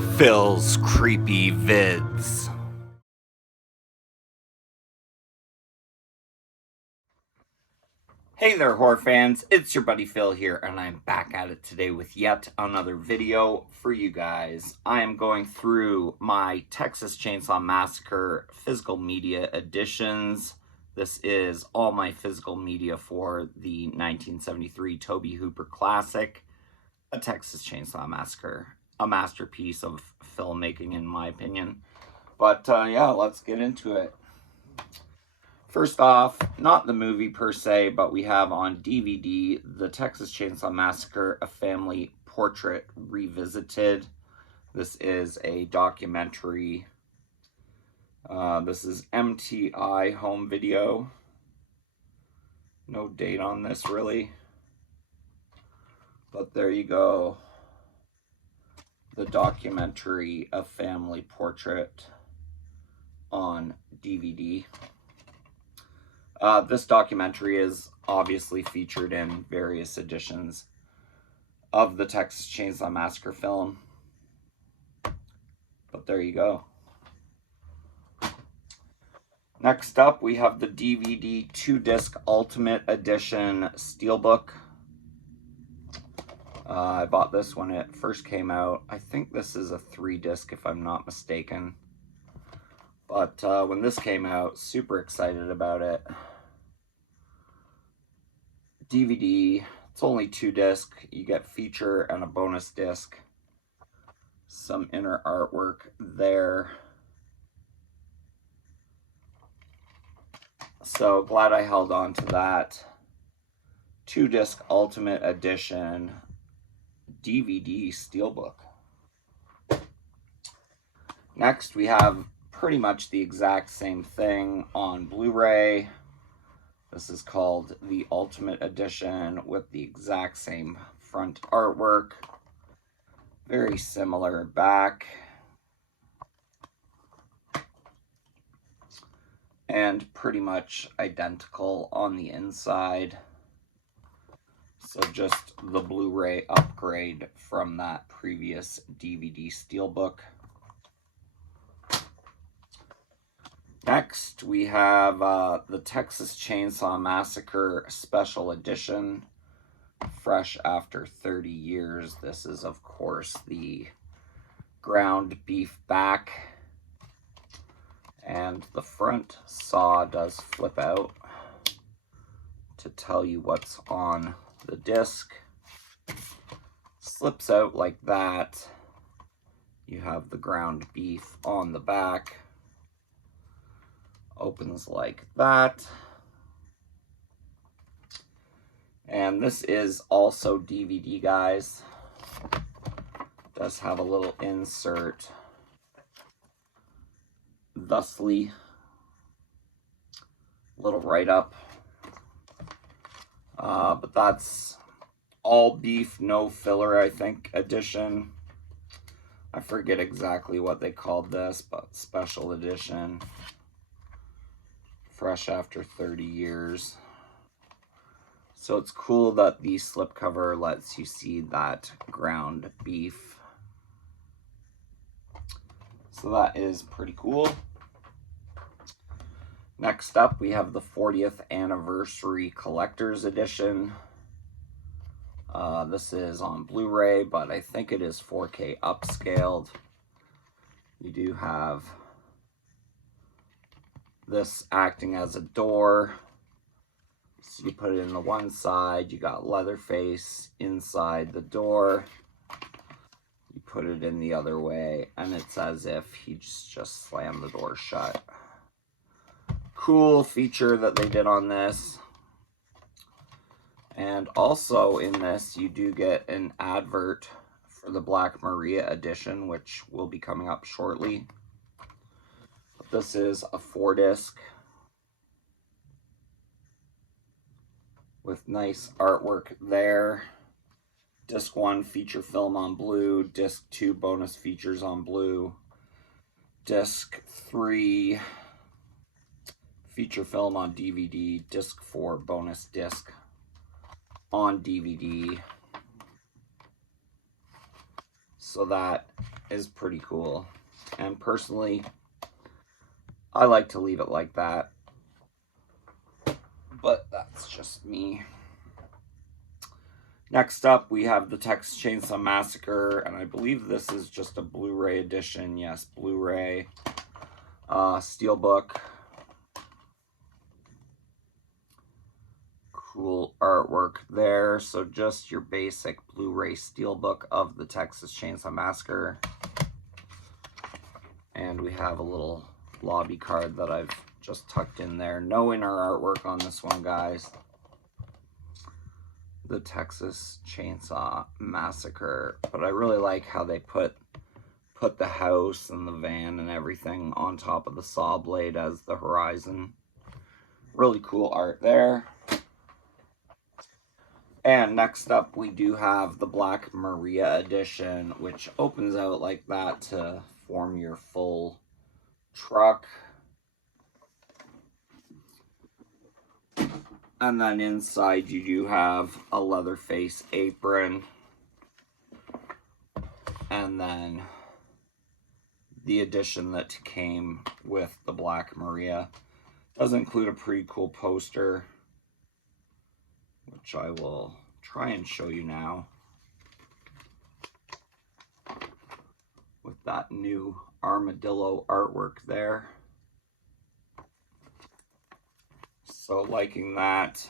Phil's Creepy Vids. Hey there, horror fans, it's your buddy Phil here, and I'm back at it today with yet another video for you guys. I am going through my Texas Chainsaw Massacre physical media editions. This is all my physical media for the 1973 Tobe Hooper classic, A Texas Chainsaw Massacre. A masterpiece of filmmaking, in my opinion. But yeah, let's get into it. First off, not the movie per se, but we have on DVD The Texas Chainsaw Massacre, A Family Portrait Revisited. This is a documentary. This is MTI home video. No date on this really. But there you go. The documentary, A Family Portrait, on DVD. This documentary is obviously featured in various editions of the Texas Chainsaw Massacre film. But there you go. Next up, we have the DVD 2-disc Ultimate Edition Steelbook. I bought this when it first came out. I think this is a 3-disc if I'm not mistaken. But when this came out, super excited about it. DVD, it's only 2-disc. You get feature and a bonus disc. Some inner artwork there. So glad I held on to that. 2-disc Ultimate Edition DVD Steelbook. Next, we have pretty much the exact same thing on Blu-ray. This is called the Ultimate Edition with the exact same front artwork. Very similar back. And pretty much identical on the inside. So just the Blu-ray upgrade from that previous DVD Steelbook. Next, we have the Texas Chainsaw Massacre Special Edition, fresh after 30 years. This is, of course, the ground beef back. And the front saw does flip out to tell you what's on the disc. Slips out like that. You have the ground beef on the back. Opens like that. And this is also DVD, guys. Does have a little insert. Thusly, little write-up. But that's all beef, no filler, I think, edition. I forget exactly what they called this, but special edition. Fresh after 30 years. So it's cool that the slipcover lets you see that ground beef. So that is pretty cool. Next up, we have the 40th Anniversary Collector's Edition. This is on Blu-ray, but I think it is 4K upscaled. You do have this acting as a door. So you put it in the one side, you got Leatherface inside the door. You put it in the other way, and it's as if he just slammed the door shut. Cool feature that they did on this. And also in this, you do get an advert for the Black Maria edition, which will be coming up shortly. But this is a 4-disc with nice artwork there. Disc 1 feature film on blue, Disc 2 bonus features on blue, Disc 3 feature film on DVD, Disc 4 bonus disc on DVD. So that is pretty cool. And personally, I like to leave it like that. But that's just me. Next up, we have the Texas Chainsaw Massacre, and I believe this is just a Blu-ray edition. Yes, Blu-ray. Steelbook. Cool artwork there. So just your basic Blu-ray Steelbook of the Texas Chainsaw Massacre. And we have a little lobby card that I've just tucked in there. No inner artwork on this one, guys. The Texas Chainsaw Massacre. But I really like how they put the house and the van and everything on top of the saw blade as the horizon. Really cool art there. And next up, we do have the Black Maria edition, which opens out like that to form your full truck. And then inside you do have a Leatherface apron. And then the edition that came with the Black Maria does include a pretty cool poster, which I will try and show you now. With that new armadillo artwork there. So liking that.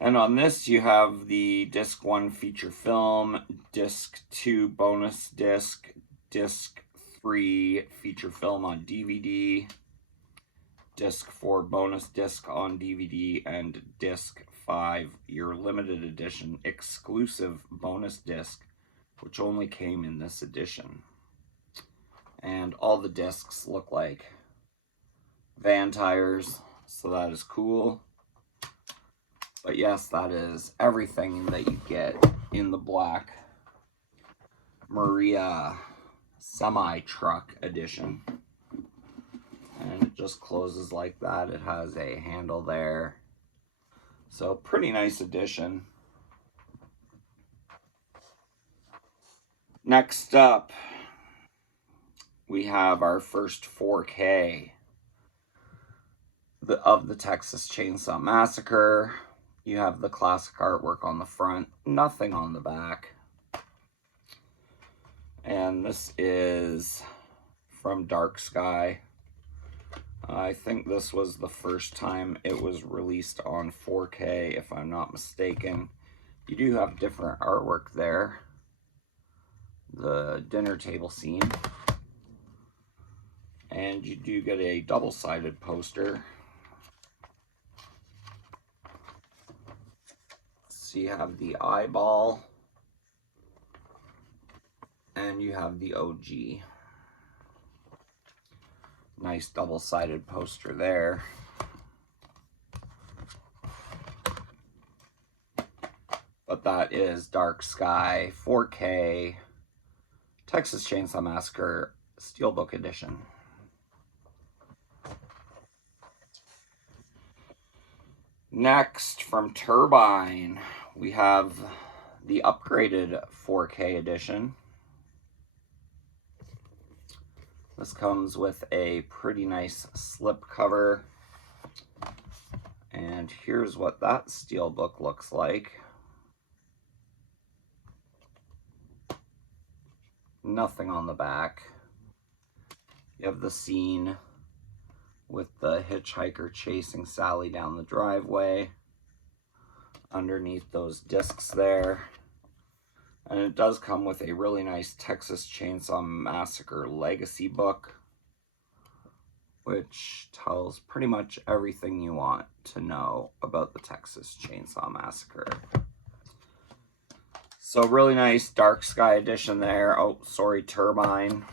And on this you have the disc 1 feature film, disc 2 bonus disc, disc 3 feature film on DVD, disc 4 bonus disc on DVD, and disc 5 your limited edition exclusive bonus disc, which only came in this edition. And all the discs look like van tires, so that is cool. But yes, that is everything that you get in the Black Maria semi-truck edition. And it just closes like that. It has a handle there. So pretty nice edition. Next up, we have our first 4K of the Texas Chainsaw Massacre. You have the classic artwork on the front, nothing on the back. And this is from Dark Sky. I think this was the first time it was released on 4K, if I'm not mistaken. You do have different artwork there. The dinner table scene. And you do get a double-sided poster. So you have the eyeball, and you have the OG. Nice double-sided poster there. But that is Dark Sky 4K Texas Chainsaw Massacre Steelbook Edition. Next, from Turbine, we have the upgraded 4K edition. This comes with a pretty nice slip cover. And here's what that steelbook looks like. Nothing on the back. You have the scene with the hitchhiker chasing Sally down the driveway. Underneath those discs there. And it does come with a really nice Texas Chainsaw Massacre Legacy book, which tells pretty much everything you want to know about the Texas Chainsaw Massacre. So really nice Dark Sky edition there. Oh, sorry, Turbine.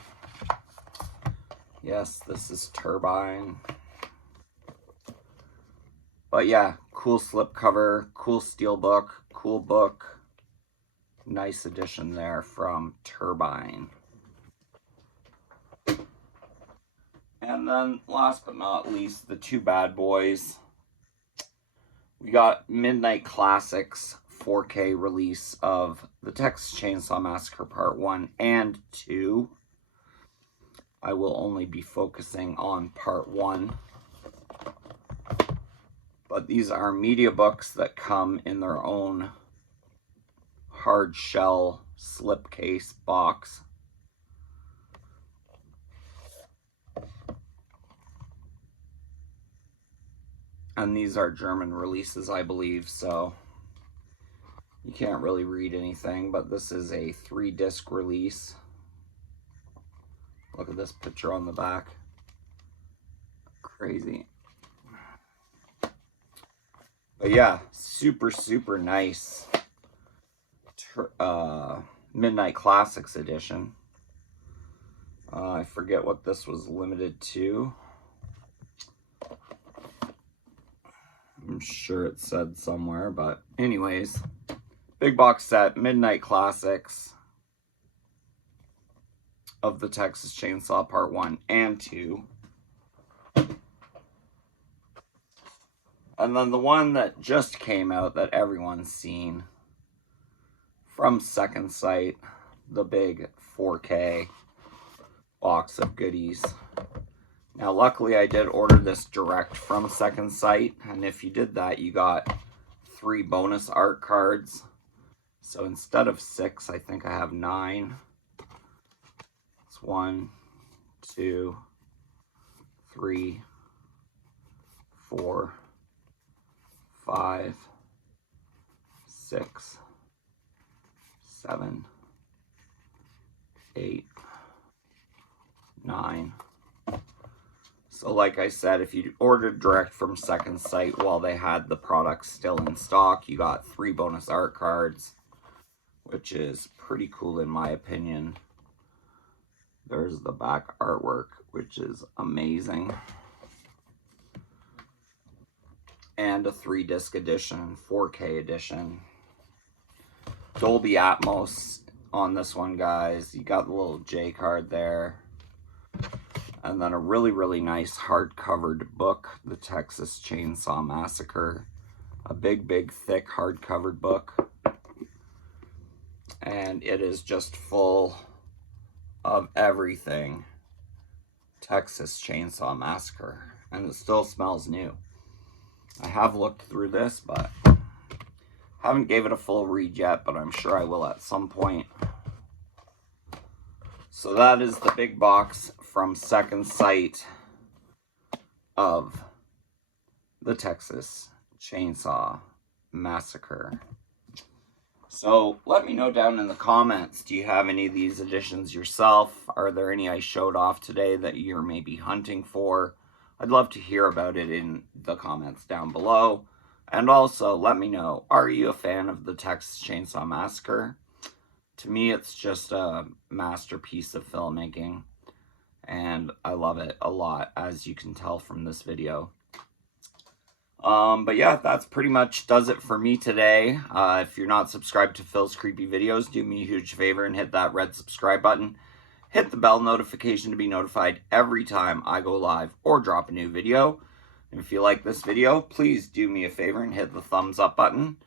Yes, this is Turbine. But yeah, cool slipcover, cool steelbook, cool book. Nice edition there from Turbine. And then last but not least, the two bad boys. We got Midnight Classics 4K release of the Texas Chainsaw Massacre Part 1 and 2. I will only be focusing on Part 1. But these are media books that come in their own hard shell slipcase box. And these are German releases, I believe, so you can't really read anything, but this is a 3-disc release. Look at this picture on the back. Crazy. But yeah, super, super nice Midnight Classics edition. I forget what this was limited to. I'm sure it said somewhere, but anyways, big box set, Midnight Classics of the Texas Chainsaw Part 1 and 2. And then the one that just came out that everyone's seen from Second Sight, the big 4K box of goodies. Now, luckily, I did order this direct from Second Sight, and if you did that, you got 3 bonus art cards. So instead of 6, I think I have 9. It's 1, 2, 3, 4, 5, 6, 7, 8, 9. So like I said, if you ordered direct from Second Sight while they had the products still in stock, you got 3 bonus art cards, which is pretty cool in my opinion. There's the back artwork, which is amazing. And a 3-disc edition, 4K edition. Dolby Atmos on this one, guys. You got the little J card there. And then a really, really nice hard-covered book, The Texas Chainsaw Massacre. A big, big, thick, hard-covered book. And it is just full of everything Texas Chainsaw Massacre. And it still smells new. I have looked through this, but haven't gave it a full read yet, but I'm sure I will at some point. So that is the big box from Second Sight of the Texas Chainsaw Massacre. So let me know down in the comments, do you have any of these editions yourself? Are there any I showed off today that you're maybe hunting for? I'd love to hear about it in the comments down below. And also, let me know, are you a fan of the Texas Chainsaw Massacre? To me, it's just a masterpiece of filmmaking. And I love it a lot, as you can tell from this video. But yeah, that's pretty much does it for me today. If you're not subscribed to Phil's Creepy Videos, do me a huge favor and hit that red subscribe button. Hit the bell notification to be notified every time I go live or drop a new video. And if you like this video, please do me a favor and hit the thumbs up button.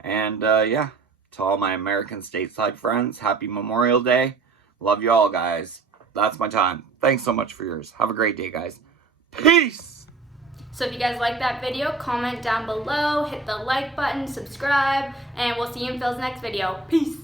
And yeah, to all my American stateside friends, happy Memorial Day. Love you all, guys. That's my time. Thanks so much for yours. Have a great day, guys. Peace! So if you guys like that video, comment down below, hit the like button, subscribe, and we'll see you in Phil's next video. Peace!